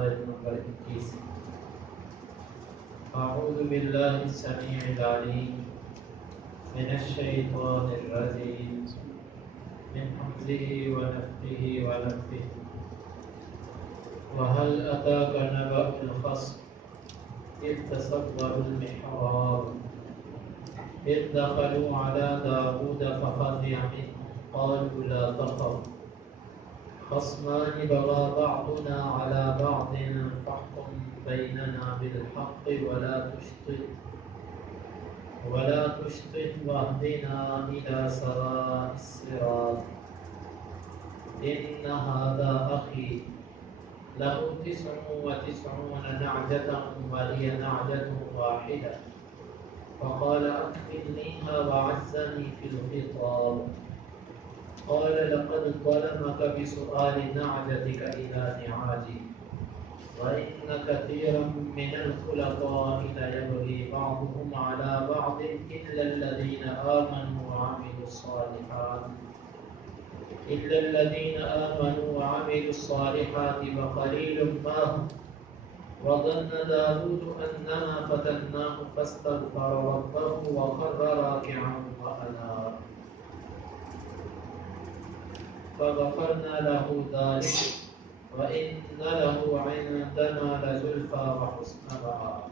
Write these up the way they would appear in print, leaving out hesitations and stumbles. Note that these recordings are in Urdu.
آیت نمبر 21۔ اعوذ باللہ السمیع العلیم من الشیطان الرجیم من حمزه ونفخه ونفثه وهل أتاك نبأ الخصم إذ تصوروا المحراب إذ دخلوا على داود ففزع منهم قالوا لا تخف خصمان بغى بعضنا على بعض فاحكم بيننا بالحق ولا تشطط واهدنا إلى سواء الصراط إن هذا أخي له 99 نعجة ولي نعجة واحدة فقال أكفلنيها وعزني في الخطاب قال لقد ظلمك بسؤال نعجتك إلى نعاجه وإن كثيرا من الخلطاء ليبغي بعضهم على بعض إلا الذين آمنوا وعملوا الصالحات وقليل ما هم وظن داود أنما فتناه فاستغفر ربه وخر راكعا وأناب فغفرنا له ذلك وإن له عندنا لزلفى وحسن مآب۔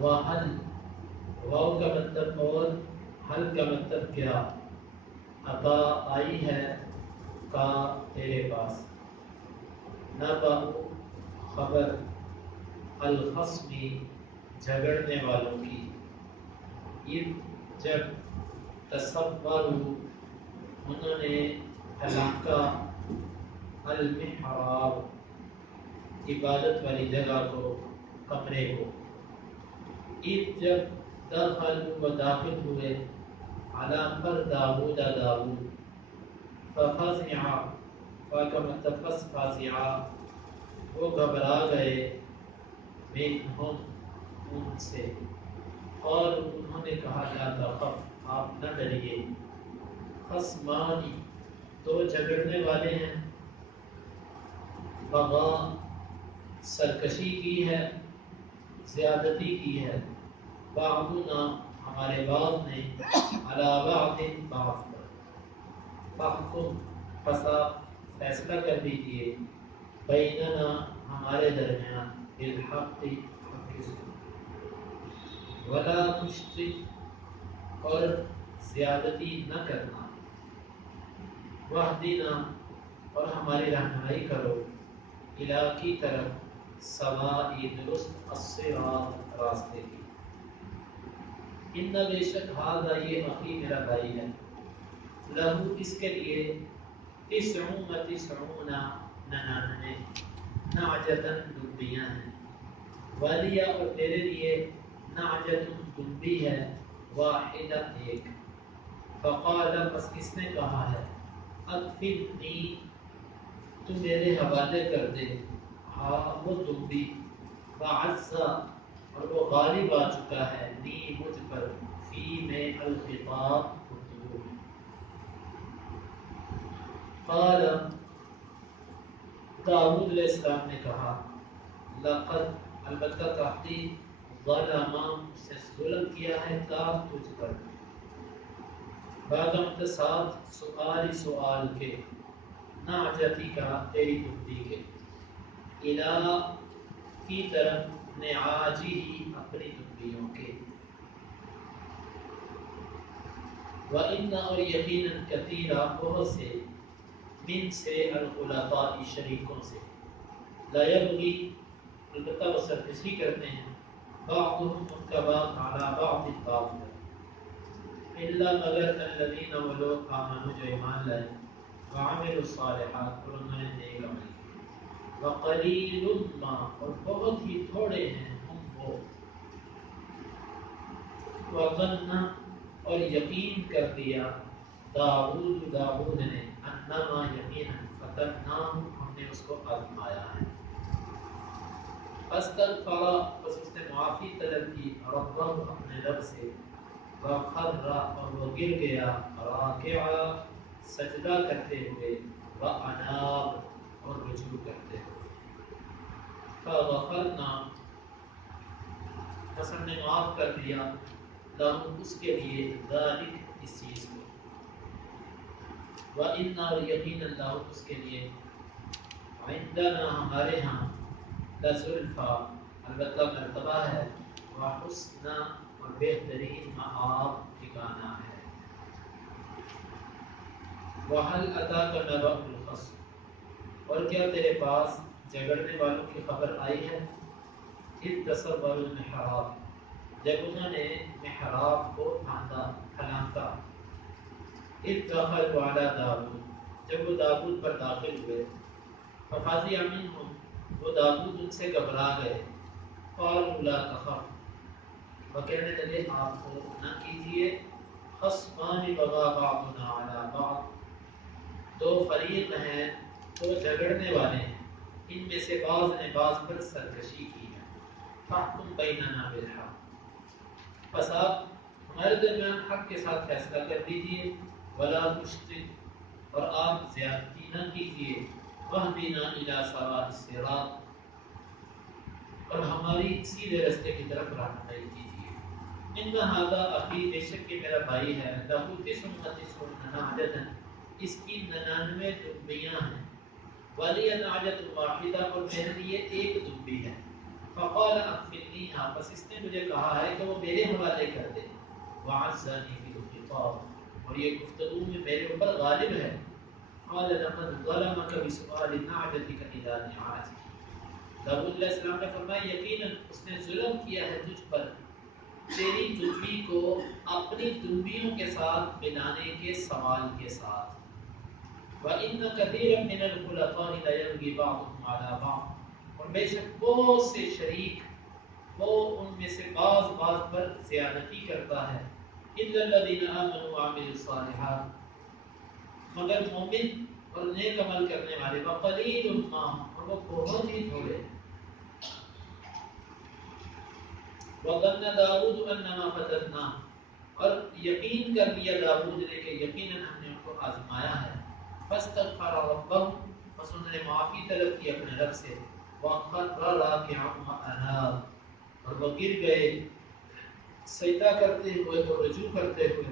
وحل واو کا مطلب اور حل کا مطلب کیا؟ عطا آئی ہے کا تیرے پاس، نبأ خبر، الخصمی جھگڑنے والوں کی، یہ جب تصوروا انہوں نے علاقہ المحراب عبادت والی جگہ کو، کمرے کو، عید جب دخلوا داخل ہوئے علی پر داود ففزع کا مطلب فزع وہ گھبرا گئے، منہم ان سے، اور انہوں نے کہا لا تخف آپ نہ ڈریے، خصمانی دو جھگڑنے والے ہیں، بغا سرکشی کی ہے، زیادتی کی ہے، بعضنا ہمارے بعض نے، علی بعض بعض پر، فاحکم فیصلہ کر دیجئے، بیننا ہمارے درمیان، بالحق حق کے ساتھ، ولا تشطط اور زیادتی نہ کرنا، واہدنا اور ہماری رہنمائی کرو، الی کی طرف، سواء درست، الصراط راستے کی، ان بے شک ھذا یہ اخی میرا بھائی ہے، لہو اس کے لیے 99 نعجتن دمبیاں ہیں، ولی اور تیرے لیے نعجتن دمبی ہے، واحدہ ایک، فقال پس اس نے کہا ہے، اکفلنی تو میرے حوالے کر دے، ہاں وہ دمبی، وعزا اور وہ غالب آ چکا ہے، نی مجھ پر، فی میں الخطاب گفتگو میں، قال داؤد علیہ السلام نے کہا، لقد البتہ تحقیق، ظلم سے ظلم کیا ہے کا تجھ پر، بعد امتصاد سؤال کے، نعجتی کا تیری دمبی کے، الہ کی طرف، نعاجی ہی اپنی دمبیوں کے، وَإِنَّ اور یقیناً کثیرا بہت سے، من سے الخلطاء شریکوں سے، لا یبغی البتہ وہ سرکشی کرتے ہیں، بعضهم ان کا بعض علی بعض بعض پر، الا مگر الذین وہ لوگ آمنوا جو ایمان لائے، وعملوا الصالحات اور انہوں نے نیک عمل کیے، وقلیل ما اور بہت ہی تھوڑے ہیں ہم وہ، وظن اور یقین کر دیا، داؤد نے، انما یقینا فتناہ ہم نے اس کو آزمایا ہے، فاستغفر پس اس نے معافی طلب کی، ربہ اپنے رب سے، وخر اور وہ گر گیا، راکعا سجدہ کرتے ہوئے، واناب اور رجوع کرتے ہو. فغفرنا، بس ہم نے معاف کر دیا، لہو اس کے لیے، ذالک اس چیز کو، وَإِنَّا اور یقینا لہو اس کے لیے، عندنا ہمارے ہاں، لزلفا البتہ مرتبہ ہے، وحسن اور بہترین مآب ٹھکانہ ہے. وَهَلْ أَتَاكَ نَبَأُ الْخَصْمِ، اور کیا تیرے پاس جھگڑنے والوں کی خبر آئی ہے؟ اذ تصوروا المحراب، جب انہوں نے محراب کو پھلانگا. اذ دخلوا علی داؤد، جب وہ داؤد پر داخل ہوئے. ففزع منهم، وہ داؤد ان سے گھبرا گئے. قالوا لا تخف، وہ کہنے لگے آپ خوف نہ کیجیے. خصمان بغى بعضنا علی بعض، دو فریق ہیں، دو جھگڑنے والے ہیں، ان میں سے بعض نے بعض پر سرکشی کی ہے. فاحکم بیننا بالحق، پس آپ ہمارے درمیان حق کے ساتھ فیصلہ کر دیجیے. ولا تشطط، اور آپ زیادتی نہ کیجیے. واہدنا الی سواء الصراط، اور ہماری سیدھے رستے کی طرف رہنمائی کیجیے. ان ھذا اخی، بے شک یہ میرا بھائی ہے. لہ 99 نعجۃ، اس کی 99 دمبیاں ہیں. ولی نعجۃ واحدہ، اور میرے لیے ایک دمبی ہے. فقال اکفلنیھا، بس اس نے مجھے کہا ہے کہ وہ میرے حوالے کر دے. وعزنی بالخطاب، اور یہ گفتگو میں میرے اوپر غالب ہے. قال لقد ظلمك بسؤال نعجتك الى نعاجه، داؤد علیہ السلام نے فرمایا یقیناً اس نے ظلم کیا ہے تجھ پر تیری دمبی کو اپنی دمبیوں کے ساتھ ملانے کے سوال کے ساتھ. وَإِنَّ كَثِيرًا مِنَ الْخُلَطَاءِ لَيَبْغِي بَعْضُهُمْ عَلَى بَعْضٍ، اور بے شک بہت سے شریک وہ ان میں سے بعض پر زیادتی کرتا ہے. إِلَّا الَّذِينَ آمَنُوا وَعَمِلُوا الصَّالِحَاتِ، مگر مومن اور نیک عمل کرنے والے. وَقَلِيلٌ مَا هُمْ، اور وہ بہت ہی تھوڑے. وَظَنَّ دَاوُودُ أَنَّمَا فَتَنَّاهُ، اور یقین کر لیا داؤد نے کہ یقیناً ہم نے ان کو آزمایا ہے. فاستغفر ربه، پس انہوں نے معافی طلب کی اپنے رب سے. وَخَرَّ رَاكِعًا وَأَنَابَ، اور وہ گر گئے سجدہ کرتے ہوئے اور رجوع کرتے ہوئے.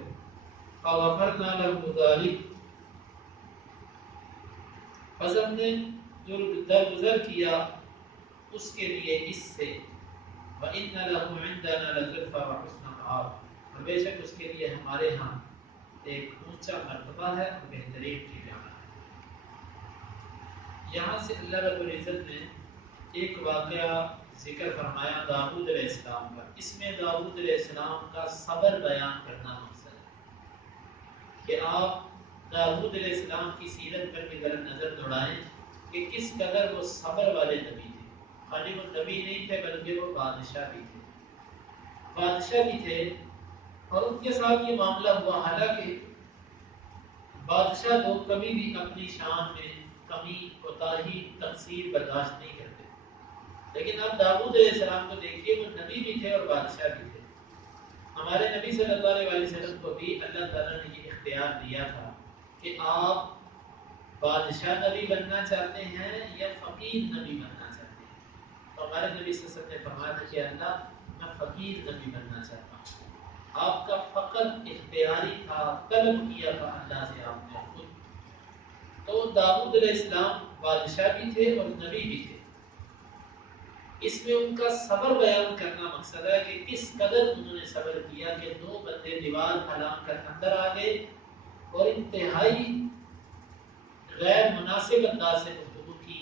فَغَفَرْنَا لَهُ ذَلِكَ، پس ہم نے جو درگزر کیا اس کے لیے اس سے. وَإِنَّ لَهُ عِندَنَا لَزُلْفَىٰ وَحُسْنَ مَآبٍ، اور بے شک اس کے لیے ہمارے ہاں ایک اونچا مرتبہ ہے اور بہترین ٹھکانہ ہے. یہاں سے اللہ رب العزت نے ایک واقعہ ذکر فرمایا داؤد علیہ السلام کا. اس میں داؤد علیہ السلام کا صبر بیان کرنا مقصد ہے کہ آپ داؤد علیہ السلام کی سیرت پر بھی نظر دوڑائیں کہ کس قدر وہ صبر والے نبی تھے. خالی وہ نبی نہیں تھے بلکہ وہ بادشاہ بھی تھے، بادشاہ بھی تھے. اور ان کے ساتھ یہ معاملہ ہوا، حالانکہ بادشاہ لوگ کبھی بھی اپنی شان میں کمی کوتاہی تقصیر برداشت نہیں کرتے. لیکن اب داؤد علیہ السلام کو دیکھیے، وہ نبی بھی تھے اور بادشاہ بھی تھے. ہمارے نبی صلی اللہ علیہ وسلم کو بھی اللہ تعالیٰ نے یہ اختیار دیا تھا کہ آپ بادشاہ نبی بننا چاہتے ہیں یا فقیر نبی بننا چاہتے ہیں. تو ہمارے نبی صلی اللہ علیہ وسلم نے فرمایا تھا کہ اللہ میں فقیر نبی بننا چاہتا ہوں. آپ کا فقر اختیاری تھا، طلب کیا تھا اللہ سے آپ نے خود. تو داؤد علیہ السلام بادشاہ بھی تھے اور نبی بھی تھے. اس میں ان کا صبر بیان کرنا مقصد ہے کہ کس قدر انہوں نے صبر کیا کہ دو بندے دیوار پھلانگ کر اندر آ گئے اور انتہائی غیر مناسب انداز سے گفتگو کی.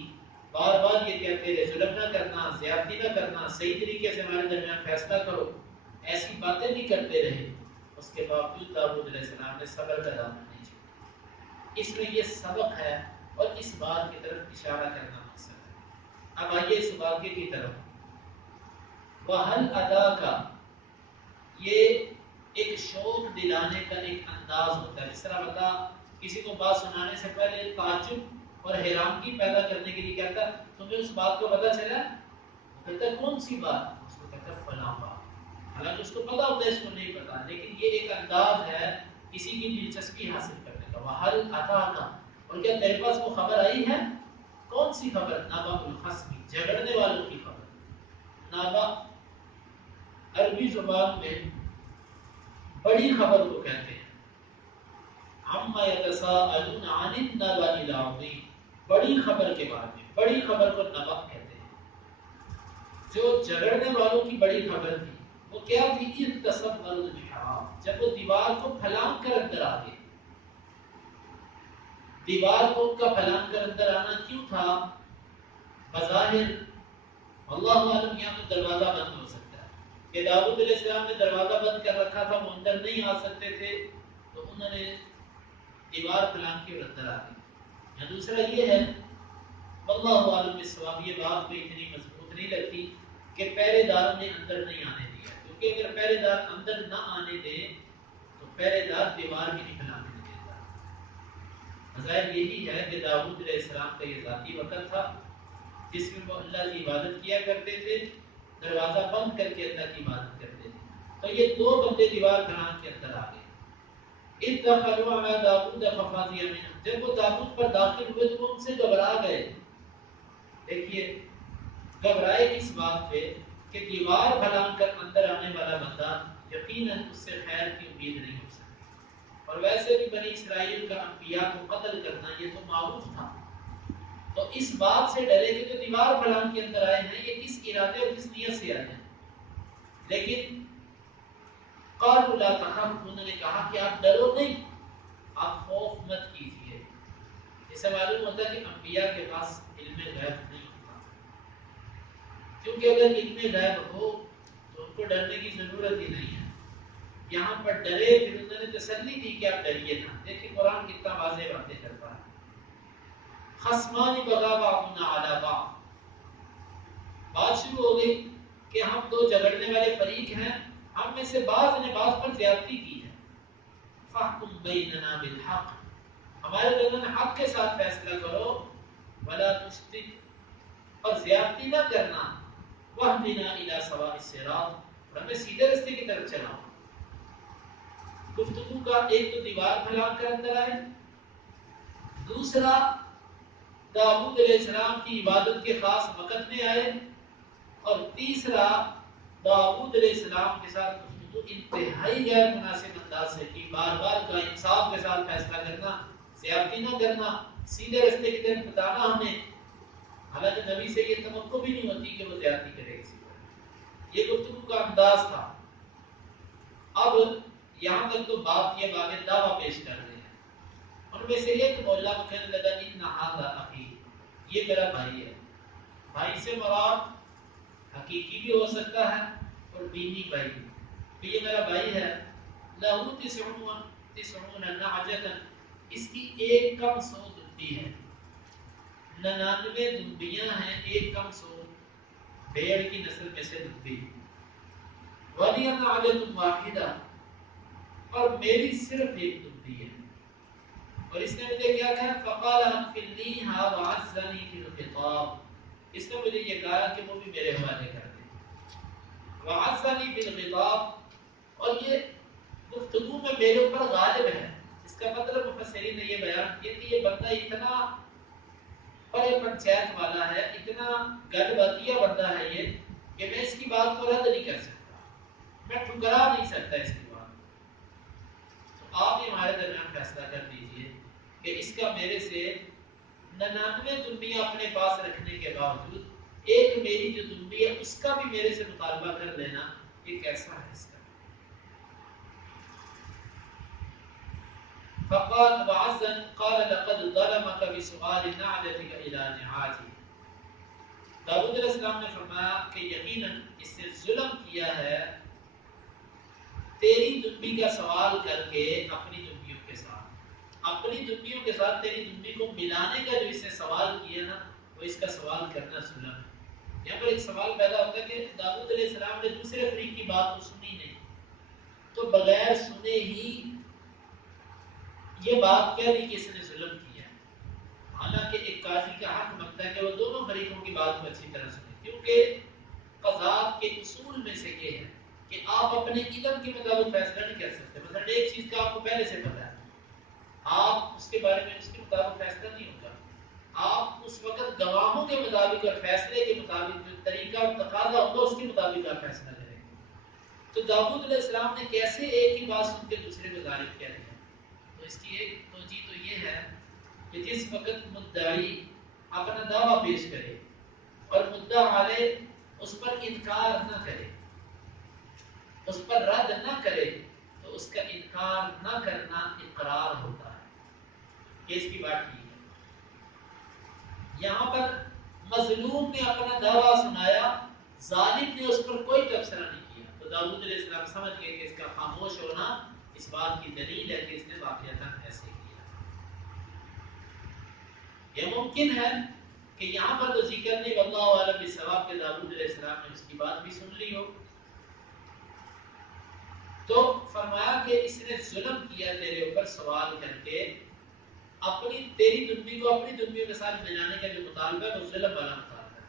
بار بار یہ کہتے رہے ظلم نہ کرنا، زیادتی نہ کرنا، صحیح طریقے سے ہمارے درمیان فیصلہ کرو، ایسی باتیں نہیں کرتے رہے. اس کے باوجود داؤد علیہ السلام نے صبر کا دامن نہیں چھوڑا. اس میں یہ سبق ہے اور اس بات کی طرف اشارہ کرنا مقصد ہے. اب آئیے اس واقعے کی طرف. وَهَلْ أَتَاكَ، یہ ایک شوق دلانے کا ایک انداز ہوتا ہے. جس طرح بتا کسی کو بات سنانے سے پہلے تعجب اور حیرانگی پیدا کرنے کے لیے کہتا ہے تمہیں اس بات کو پتہ چلا؟ کہتا ہے کون سی بات؟ اس کو کہتا ہے فلاں بات. حالانکہ اس کو پتا ہوتا ہے اس کو نہیں پتا، لیکن یہ ایک انداز ہے کسی کی دلچسپی حاصل کرنے کا. وَهَلْ أَتَاكَ، اور کیا تیرے پاس وہ خبر آئی ہے؟ کون سی خبر؟ نبأ الخصم، جھگڑنے والوں کی خبر. نبأ عربی زبان میں بڑی خبر کو کہتے ہیں. عما یتساءلون عن النبأ العظیم، بڑی خبر کے بارے میں، بڑی خبر کو نبأ کہتے ہیں. جو جھگڑنے والوں کی بڑی خبر تھی وہ کیا تھی؟ اذ تصوروا المحراب، جب وہ دیوار کو پھلانگ کر اندر آ گئے. دیوار کو ان کا پھلانگ کر اندر آنا کیوں تھا؟ بظاہر اللہ عالم یہاں تو دروازہ بند ہو سکتا ہے کہ داؤد علیہ السلام نے دروازہ بند کر رکھا تھا، وہ اندر نہیں آ سکتے تھے، تو انہوں نے دیوار پھلانگ کے اندر آ گئی. یا دوسرا یہ ہے، اللہ عالم الصواب، یہ بات کوئی اتنی مضبوط نہیں لگتی کہ پہرے دار نے اندر نہیں آنے دیا، کیونکہ اگر پہرے دار اندر نہ آنے دے تو پہرے دار دیوار بھی نہیں پھیلانے دیتا. ظاہر یہی ہے کہ داؤد علیہ السلام کا یہ ذاتی وقت تھا جس میں وہ اللہ کی عبادت کیا کرتے تھے، دروازہ بند کر کے اللہ کی عبادت کرتے تھے. تو یہ دو بندے دیوار پھلانگ کے اندر آ گئے. اذ دخلوا على داؤد ففزع منهم، جب وہ داؤد پر داخل ہوئے تو وہ ان سے گھبرا گئے. دیکھیے گھبرائے کس بات پہ؟ کہ دیوار پھلانگ کر اندر آنے والا بندہ یقیناً اس سے خیر کی امید نہیں ہو سکتی، اور ویسے بھی بنی اسرائیل کا انبیاء کو قتل کرنا یہ تو معروف تھا. تو اس بات سے ڈرے کہ جو دیوار پھلانگ کے اندر آئے ہیں یہ کس ارادے اور کس نیت سے آئے ہیں. لیکن قالوا لا تخف، انہوں نے کہا کہ آپ ڈرو نہیں، آپ خوف مت کیجیے. اس سے معلوم ہوتا ہے کہ انبیاء کے پاس علم غیب نہیں ہوتا، کیونکہ اگر علم غیب ہو تو ان کو ڈرنے کی ضرورت ہی نہیں ہے. یہاں پر ڈرے، پھر انہوں نے تسلی دی کہ آپ ڈریے نہ. دیکھیں قرآن کتنا واضح باتیں کرتا ہے. خصمان بغا بعضنا علی بعض، بات شروع ہو گئی کہ ہم دو جھگڑنے والے فریق ہیں، ہم میں سے بعض نے بعض پر زیادتی کی ہے. فاحکم بیننا بالحق، ہمارے درمیان حق کے ساتھ فیصلہ کرو. ولا تشطط، اور زیادتی نہ کرنا. واہدنا الی سواء الصراط، اور ہمیں سیدھے راستے کی طرف چلاؤ. گفتگو کا ایک تو دیوار پھیلا کر اندر آئے، دوسرا داؤد علیہ السلام کی عبادت کے خاص وقت میں آئے، اور تیسرا داؤد علیہ السلام کے ساتھ گفتگو انتہائی غیر مناسب انداز سے کی. بار بار کا انصاف کے ساتھ فیصلہ کرنا، زیادتی نہ کرنا، سیدھے راستے کی طرف بتانا ہمیں. حالانکہ نبی سے یہ توقع بھی نہیں ہوتی کہ وہ زیادتی کرے کسی پر. یہ گفتگو کا انداز تھا. اب یہاں تک تو بات یہ باتیں دعویٰ پیش کر رہے ہیں. ان میں سے ایک مولا کو کہنے لگا ان ھذا اخی، یہ میرا بھائی ہے. بھائی سے مراد حقیقی بھی ہو سکتا ہے اور دینی بھائی بھی. تو یہ میرا بھائی ہے. لہو تسعون نعجۃ، اس کی ایک کم 100 دمبی ہے. 99 دمبیاں ہیں، ایک کم 100 بھیڑ کی نسل میں سے دمبی. ولی نعجۃ واحدہ، اور میری صرف ایک دمبی ہے. اور اس نے مجھے کیا کہا؟ فقال اغفرنیھا وعزنی فی الخطاب، اس نے مجھے یہ کہا کہ وہ بھی میرے حوالے کر دے. وعزنی فی الخطاب، اور یہ گفتگو میں میرے اوپر غالب ہے. اس کا مطلب مفسرین نے یہ بیان کیا کہ یہ بندہ اتنا بڑے پنچایت والا ہے، اتنا گد بتیا بندہ ہے یہ، کہ میں اس کی بات کو رد نہیں کر سکتا، میں ٹھکرا نہیں سکتا اس کی بات. تو آپ ہی ہمارے درمیان فیصلہ کر دیجئے کہ اس کا میرے سے 99 دمبیاں اپنے پاس رکھنے کے باوجود ایک میری جو دمبی ہے اس کا بھی میرے سے مطالبہ کر لینا، یہ کیسا ہے اس کا؟ فقال وعزن قال لقد ظلمك بسؤال نعجتك الى نعاجي، داؤد علیہ السلام نے فرمایا کہ یقیناً اس سے ظلم کیا ہے تیری دمبی کا سوال کر کے اپنی دمبیوں کے ساتھ، اپنی دمبیوں کے ساتھ تیری دمبی کو ملانے کا جو اس نے سوال کیا نا، وہ اس کا سوال کرنا ظلم ہے. یہاں پر ایک سوال پیدا ہوتا ہے کہ داؤد علیہ السلام نے دوسرے فریق کی بات کو سنی نہیں، تو بغیر سنے ہی یہ بات کہہ دی کہ اس نے ظلم کیا. حالانکہ ایک قاضی کا حق بنتا ہے کہ وہ دونوں فریقوں کی بات کو اچھی طرح سنے، کیونکہ قضات کے اصول میں سے یہ ہے کہ آپ اپنے علم کے مطابق فیصلہ نہیں کر سکتے. مثلا ایک چیز کا آپ کو پہلے سے پتا ہے، آپ اس کے بارے میں اس کے مطابق فیصلہ نہیں ہوگا. آپ اس وقت گواہوں کے مطابق اور فیصلے کے مطابق جو طریقہ اور تقاضا ہوگا اس کے مطابق آپ فیصلہ کریں گے. تو داؤد علیہ السلام نے کیسے ایک ہی بات سن کے دوسرے کو ظالم کہہ دیا؟ تو اس کی ایک توجہ تو یہ ہے کہ جس وقت مدعی اپنا دعویٰ پیش کرے اور مدعا علیہ اس پر انکار نہ کرے، اس پر رد نہ کرے، تو اس کا انکار نہ کرنا اقرار ہوتا ہے. یہ اس کی بات ٹھیک ہے. یہاں پر مظلوم نے اپنا دعویٰ سنایا، ظالم نے اس پر کوئی تبصرہ نہیں کیا، تو داؤد علیہ السلام سمجھ گئے کہ اس کا خاموش ہونا اس بات کی دلیل ہے کہ اس نے واقعتاً ایسے کیا. یہ ممکن ہے کہ یہاں پر تو ذکر نہیں، واللہ اعلم بالصواب، کہ داؤد علیہ السلام نے اس کی بات بھی سن لی ہو. تو فرمایا کہ اس نے ظلم کیا تیرے اوپر سوال کر کے، اپنی تیری دنبی کو اپنی دنبیوں کے ساتھ ملانے کا جو مطالبہ ہے وہ ظلم والا مطالبہ ہے،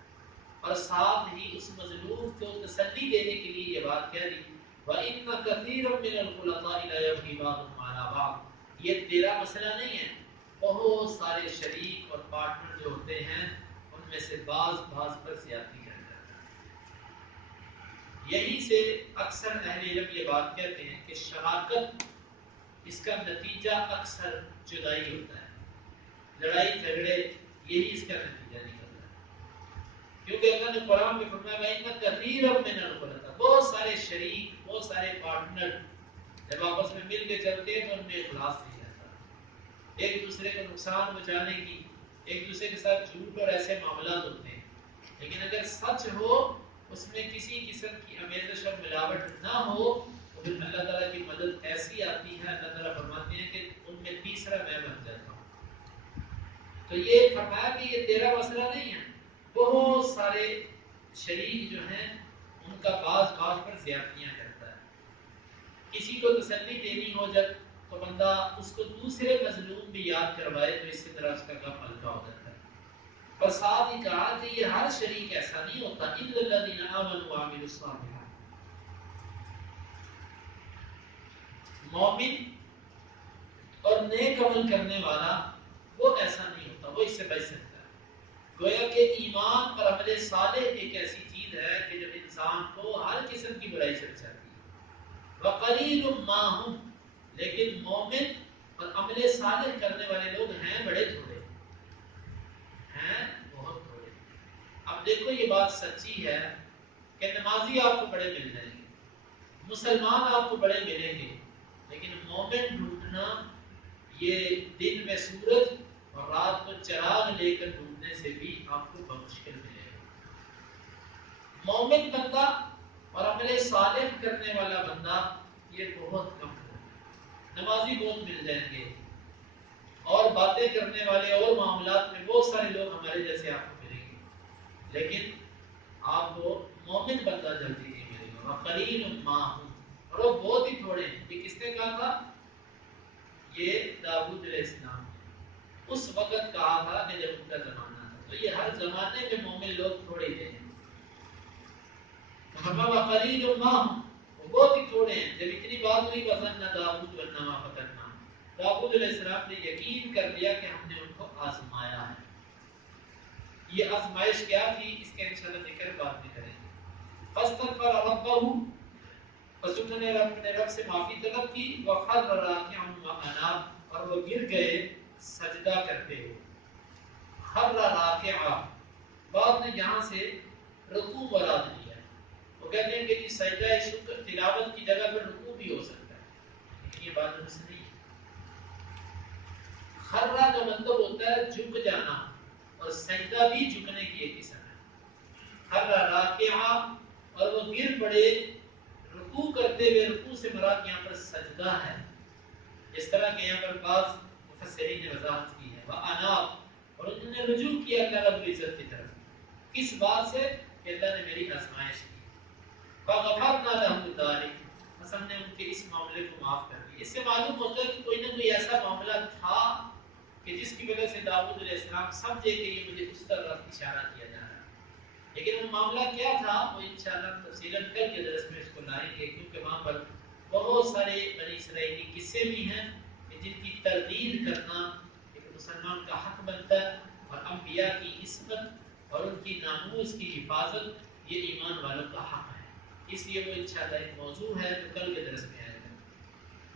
اور ساتھ ہی اس مظلوم کو تسلی دینے کے لیے یہ بات کہہ دی وَإِنَّ كَثِيرًا مِنَ الْخُلَطَاءِ لَا يَبْغِي بَعْضُهُمْ عَلَىٰ بَعْضٍ. یہ تیرا مسئلہ نہیں ہے، بہت سارے شریک اور پارٹنر جو ہوتے ہیں ان میں سے بعض پر زیادتی کرتے ہیں. یہی سے اکثر اہل علم یہ بات کہتے ہیں کہ شراکت اس کا نتیجہ اکثر جدائی ہوتا ہے، لڑائی جھگڑے، یہی اس کا نتیجہ نکلتا ہے. کیونکہ اللہ نے قرآن میں فرمایا وَإِنَّ كَثِيرًا مِنَ الْخُلَطَاءِ، بہت سارے شریک، بہت سارے پارٹنر جب آپس میں مل کے چلتے ہیں تو ان میں اخلاص نہیں رہتا، ایک دوسرے کو نقصان پہنچانے کی، ایک دوسرے کے ساتھ جھوٹ اور ایسے معاملات ہوتے ہیں. لیکن اگر سچ ہو، اس میں کسی قسم کی آمیزش اور ملاوٹ نہ ہو، تو پھر اللہ تعالیٰ کی مدد ایسی آتی ہے. اللہ تعالیٰ فرماتے ہیں کہ ان میں تیسرا میں بن جاتا ہوں. تو یہ فرمایا کہ یہ تیرا مسئلہ نہیں ہے، بہت سارے شریک جو ہیں ان کا بعض پر زیادتیاں کرتا ہے. کسی کو تسلی دینی ہو جب تو بندہ اس کو دوسرے مظلوم بھی یاد کروائے تو اس طرح اس کا غم ہلکا ہو جاتا ہے. اور ساتھ ہی کہا کہ یہ ہر شریک ایسا نہیں ہوتا، اِلَّا الَّذِينَ آمَنُوا وَعَمِلُوا الصَّالِحَاتِ. مومن اور نیک عمل کرنے والا وہ ایسا نہیں ہوتا، وہ اس سے بچ سکتا ہے. گویا کہ ایمان اور عمل صالح ایک ایسی چیز ہے کہ جب انسان کو ہر قسم کی برائی سے بچاتی ہے. وَقَلِيلٌ مَّا هُمْ، لیکن مومن اور عمل صالح کرنے والے لوگ ہیں بڑے تھوڑے ہیں، بہت تھوڑے. اب دیکھو یہ بات سچی ہے کہ نمازی آپ کو بڑے مل جائیں گے، مسلمان آپ کو بڑے ملیں گے، لیکن مومن ڈھونڈنا یہ دن میں سورج اور رات کو چراغ لے کر ڈھونڈنے سے بھی آپ کو بمشکل ملے گا. مومن بندہ اور عمل صالح کرنے والا بندہ یہ بہت کم ہے. نمازی بہت مل جائیں گے، اور باتیں کرنے والے اور معاملات میں بہت سارے لوگ ہمارے جیسے آپ کو ملیں گے، لیکن آپ کو مومن بندہ جلدی نہیں ملے گا. وَقَلِيلٌ مَّا هُمْ، اور وہ بہت ہی تھوڑے ہیں. یہ کس نے کہا تھا؟ یہ داؤد علیہ السلام نے اس وقت کہا تھا کہ جب ان کا زمانہ تھا. تو یہ ہر زمانے میں مومن لوگ تھوڑے ہی ہیں. وَقَلِيلٌ مَّا هُمْ، وہ بہت ہی تھوڑے ہیں. جب اتنی بات ہوئی وَظَنَّ داؤد أَنَّمَا فَتَنَّاهُ، داؤد علیہ السلام نے یقین کر لیا کہ ہم نے ان کو آزمایا ہے. یہ آزمائش کیا تھی اس کا انشاءاللہ ذکر بعد میں کریں گے. فَاسْتَغْفَرَ رَبَّهُ، پس انہوں نے اپنے رب سے معافی طلب کی. وَخَرَّ رَاكِعًا وَأَنَابَ، اور وہ گر گئے سجدہ کرتے ہوئے. خَرَّ رَاكِعًا، بعد نے یہاں سے رکوع مراد لیا. وہ کہتے ہیں کہ یہ سجدہ شکر تلاوت کی جگہ پر رکوع بھی ہو سکتا ہے، لیکن یہ بات درست نہیں. خرہ کا مطلب ہوتا ہے جھک جانا، اور سجدہ بھی جھکنے کی ایک قسم ہے. خرہ راکعا، اور وہ گر پڑے رکوع کرتے ہوئے. رکوع سے مراد یہاں پر سجدہ ہے، جس طرح کہ یہاں پر بعض مفسرین نے وضاحت کی ہے. وَأَنَابَ، اور انہوں نے رجوع کیا اللہ رب العزت کی طرف. کس بات سے؟ کہ اللہ نے میری آزمائش کی. فَغَفَرْنَا لَهُ ذَلِكَ، بس ہم نے ان کے اس معاملے کو معاف کر دیا. اس سے معلوم ہوتا ہے کہ کوئی نہ کوئی ایسا معاملہ تھا کہ جس کی وجہ سے داؤد علیہ السلام سمجھے کہ یہ مجھے اس طرح اشارہ کیا جا رہا ہے. لیکن وہ معاملہ کیا تھا وہ انشاءاللہ تفصیلاً کل کے درس میں اس کو لائیں گے، کیونکہ وہاں پر بہت سارے بنی اسرائیل کے قصے بھی ہیں کہ جن کی تردید کرنا ایک مسلمان کا حق بنتا ہے، اور انبیاء انبیاء کی عصمت اور ان کی ناموس کی حفاظت یہ ایمان والوں کا حق ہے. اس لیے وہ انشاءاللہ ایک موضوع ہے جو کل کے درس میں آئے گا.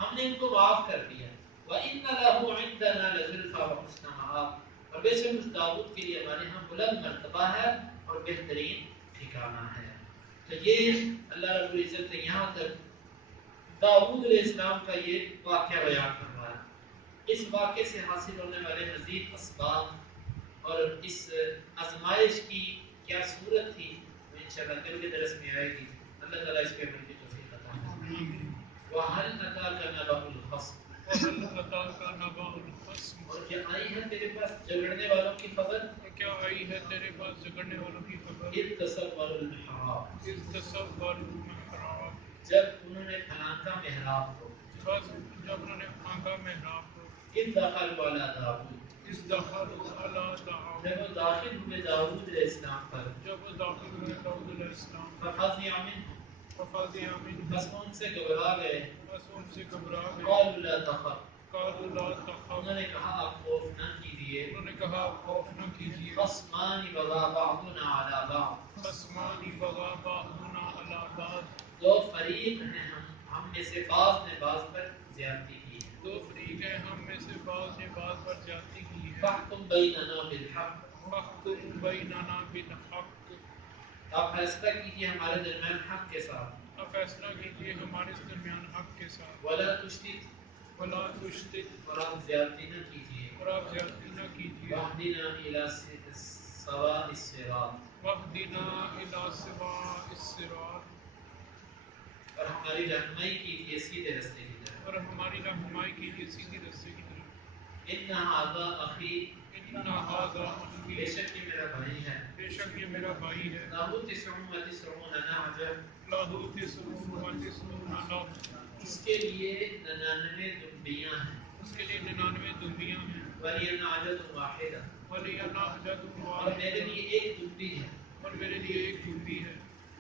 ہم نے ان کو معاف کر دیا. وَإِنَّ لَهُ عِندَنَا لَزُلْفَىٰ وَحُسْنَ مَآبٍ، اور بے شک اس داؤد کے لیے ہمارے ہاں بلند مرتبہ ہے اور بہترین ٹھکانہ ہے. تو یہ اللہ رب العزت نے یہاں تک داؤد علیہ السلام کا یہ واقعہ بیان کروایا. اس واقعے سے حاصل ہونے والے مزید اسباب اور اس آزمائش کی کیا صورت تھی وہ انشاءاللہ کل کے درس میں آئے گی. اللہ تعالیٰ اس کے عمل کی توفیق عطا فرمائے. وَهَلْ أَتَاكَ نَبَأُ الْخَصْمِ، وَهَلْ أَتَاكَ نَبَأُ الْخَصْمِ، اور کیا آئی ہے تیرے پاس جھگڑنے والوں کی خبر؟ کیا آئی ہے تیرے پاس جھگڑنے والوں کی خبر؟ اِذْ تَسَوَّرُوا الْمِحْرَابَ، اِذْ تَسَوَّرُوا الْمِحْرَابَ، جب انہوں نے پھلانکا محراب کو. بس جب انہوں نے پھلانکا محراب کو. اِذْ دَخَلُوا عَلَىٰ دَاوُودَ، اِذْ دَخَلُوا عَلَىٰ دَاوُودَ، جب وہ داخل ہوئے داؤد علیہ السلام پر. جب وہ داخل ہوئے داؤد علیہ السلام پر. فَفَزِعَ مِنْهُمْ، فَفَزِعَ مِنْهُمْ، بس وہ ان سے گھبرا گئے. بس ان سے گھبرا گئے. قَالُوا لَا تَخَفْ، قَالُوا لَا تَخَفْ، انہوں نے کہا آپ خوف نہ کیجیے. انہوں نے کہا خوف نہ کیجیے. خَصْمَانِ بَغَىٰ بَعْضُنَا عَلَىٰ بَعْضٍ، خَصْمَانِ بَغَىٰ بَعْضُنَا عَلَىٰ بَعْضٍ، دو فریق ہیں ہم میں سے بعض نے بعض پر زیادتی کی ہے. دو فریق ہیں ہم میں سے بعض نے بعض پر زیادتی کی ہے. فَاحْكُم بَيْنَنَا بِالْحَقِّ، فَاحْكُم بَيْنَنَا بِالْحَقِّ، آپ فیصلہ کیجیے ہمارے درمیان حق کے ساتھ. اب فیصلہ کیجیے ہمارے درمیان حق کے ساتھ. وَلَا تُشْتِتْ، وَلَا تُشْتِتْ، اور آپ زیادتی نہ کیجیے. اور آپ زیادتی نہ کیجیے. وَاهْدِنَا إِلَىٰ سَوَاءِ الصِّرَاطِ، وَاهْدِنَا إِلَىٰ سِوَاءِ الصِّرَاطِ، اور ہماری رہنمائی کیجیے سیدھے رستے کی طرف. اور ہماری رہنمائی کیجیے سیدھی رستے کی طرف. إِنَّ هَٰذَا أَخِي، إِنَّ هَٰذَا أَخِي، بے شک یہ میرا بھائی ہے. بے شک یہ میرا بھائی ہے. لَهُ تِسْعٌ وَتِسْعُونَ نَعْجَةً، لَهُ تِسْعٌ وَتِسْعُونَ نَعْجَةً، اس کے لیے 99 دمبیاں ہیں. اس کے لیے 99 دمبیاں ہیں. وَلِيَ نَعْجَةٌ وَاحِدَةٌ، وَلِيَ نَعْجَةٌ اور میرے وَاحِدَةٌ، لیے ایک دمبی ہے. اور میرے لیے ایک دمبی ہے.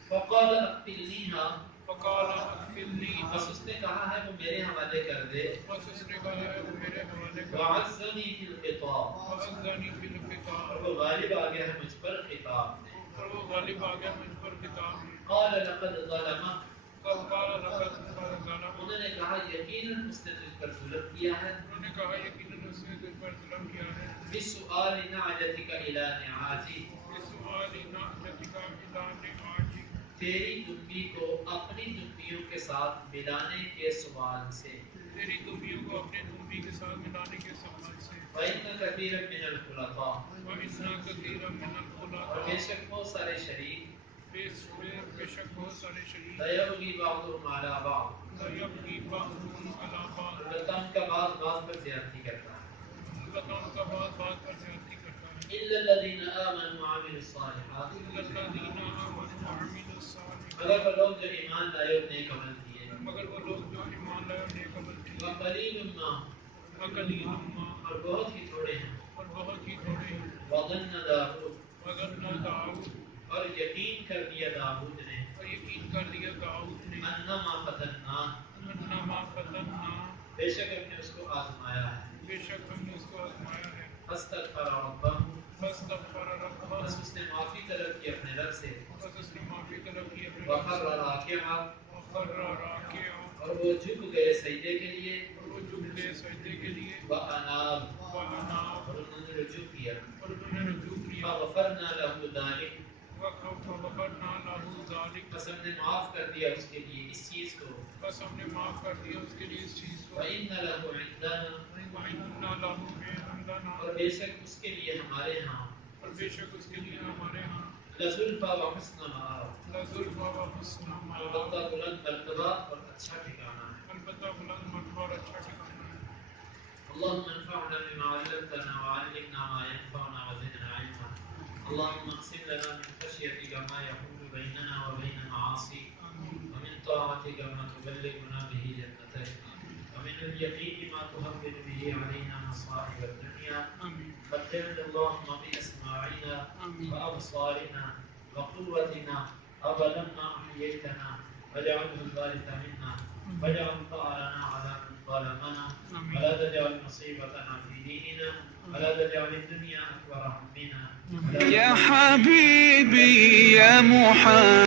فَقَالَ أَقْفِلْنِيهَا، فَقَالَ أَكْفِلْنِيهَا، بس اس نے کہا ہے وہ میرے حوالے کر دے. بس اس نے کہا ہے وہ میرے حوالے کر. وَعَزَّنِي فِي الْخِطَابِ، وَعَزَّنِي فِي اور الْخِطَابِ، وہ غالب آ گیا ہے مجھ پر خطاب میں. اور وہ غالب آ گیا مجھ پر خطاب میں. قَالَ لَقَدْ ظَلَمَكَ، قَالَ لَقَدْ ظَلَمَكَ، انہوں نے کہا یقیناً اس نے تجھ پر ظلم کیا ہے. انہوں نے کہا یقیناً اس نے تجھ پر ظلم کیا ہے. بِسُؤَالِ نَعْجَتِكَ إِلَىٰ نِعَاجِهِ، بِسُؤَالِ نَعْجَتِكَ إِلَىٰ نِعَاجِهِ، تیری دمبی کو اپنی دمبیوں کے ساتھ ملانے کے سوال سے. تیری دمبیوں کو اپنے دمبی کے ساتھ ملانے کے سوال سے. وَإِنَّ كَثِيرًا مِنَ الْخُلَطَاءِ، وَإِنَّ كَثِيرًا مِنَ اور الْخُلَطَاءِ، بے شک بہت سارے شریک. بے شک بہت سارے شریک، لَيَبْغِي بَعْضُهُمْ عَلَىٰ بَعْضٍ، لَيَبْغِي بَعْضُهُمْ عَلَىٰ بَعْضٍ، البتہ ان کا بعض پر زیادتی کرتا ہے. البتہ ان کا بعض پر زیادتی کرتا ہے. إِلَّا الَّذِينَ آمَنُوا وَعَمِلُوا الصَّالِحَاتِ، إِلَّا الَّذِينَ آمَنُوا وَعَمِلُوا الصَّالِحَاتِ، مگر وہ لوگ جو ایمان لائے اور نیک عمل کیے. مگر وہ لوگ جو ایمان لائے اور نیک عمل کیے. وَقَلِيلٌ مَّا هُمْ، وَقَلِيلٌ مَّا، اور بہت ہی تھوڑے ہیں. اور بہت ہی تھوڑے ہیں. وَظَنَّ دَاوُودُ، وَظَنَّ داؤد، اور یقین کر دیا داؤد نے. اور یقین کر لیا داؤد نے. أَنَّمَا فَتَنَّاهُ، أَنَّمَا فَتَنَّاهُ، بے شک ہم نے اس کو آزمایا ہے. بے شک ہم نے اس کو آزمایا ہے. فَاسْتَغْفَرَ رَبَّهُ، فَاسْتَغْفَرَ رَبَّهُ، بس اس نے معافی طلب کی اپنے رب سے. بس اس نے معافی طلب کی اپنے رب وَخَرَّ سے. رَاكِعًا، وَخَرَّ رَاكِعًا، اور وہ جھک گئے سجدے کے لیے. اور وہ جھک گئے سجدے کے لیے. وَأَنَابَ، وَأَنَابَ، اور انہوں نے رجوع کیا. اور انہوں نے رجوع کیا. فَغَفَرْنَا لَهُ ذَلِكَ، وَغَفَرْنَا لَهُ ذَلِكَ، بس ہم نے معاف کر دیا اس کے لیے اس چیز کو. بس ہم نے معاف کر دیا اس کے لیے اس چیز کو. وَإِنَّ لَهُ عِندَنَا، وَإِنَّ لَهُ عِندَنَا، اور بے شک اس کے لیے ہمارے ہاں اور بے شک اس کے لیے ہمارے ہاں لَزُلْفَىٰ وَحُسْنَ مَآبٍ، لَزُلْفَىٰ وَحُسْنَ مَآبٍ، البتہ بلند مرتبہ اور اچھا ٹھکانہ ہے. البتہ بلند مرتبہ اور اچھا ٹھکانہ ہے. اللهم انفعنا بما علمتنا وعلمنا ما ينفعنا وزدنا علما. اللهم اقسم لنا من خشيتك ما يحول بيننا وبين معاصيك، ومن طاعتك ما تبلغنا به جنتك، ومن اليقين ما تهون به علينا مصائب الدنيا. متعنا اللهم بأسماعنا وأبصارنا وقوتنا أبدا ما أحييتنا، واجعله الوارث منا، واجعل ثأرنا على من ظلمنا، ولا تجعل مصيبتنا في ديننا، ولا تجعل الدنيا أكبر همنا يا حبيبي يا محمد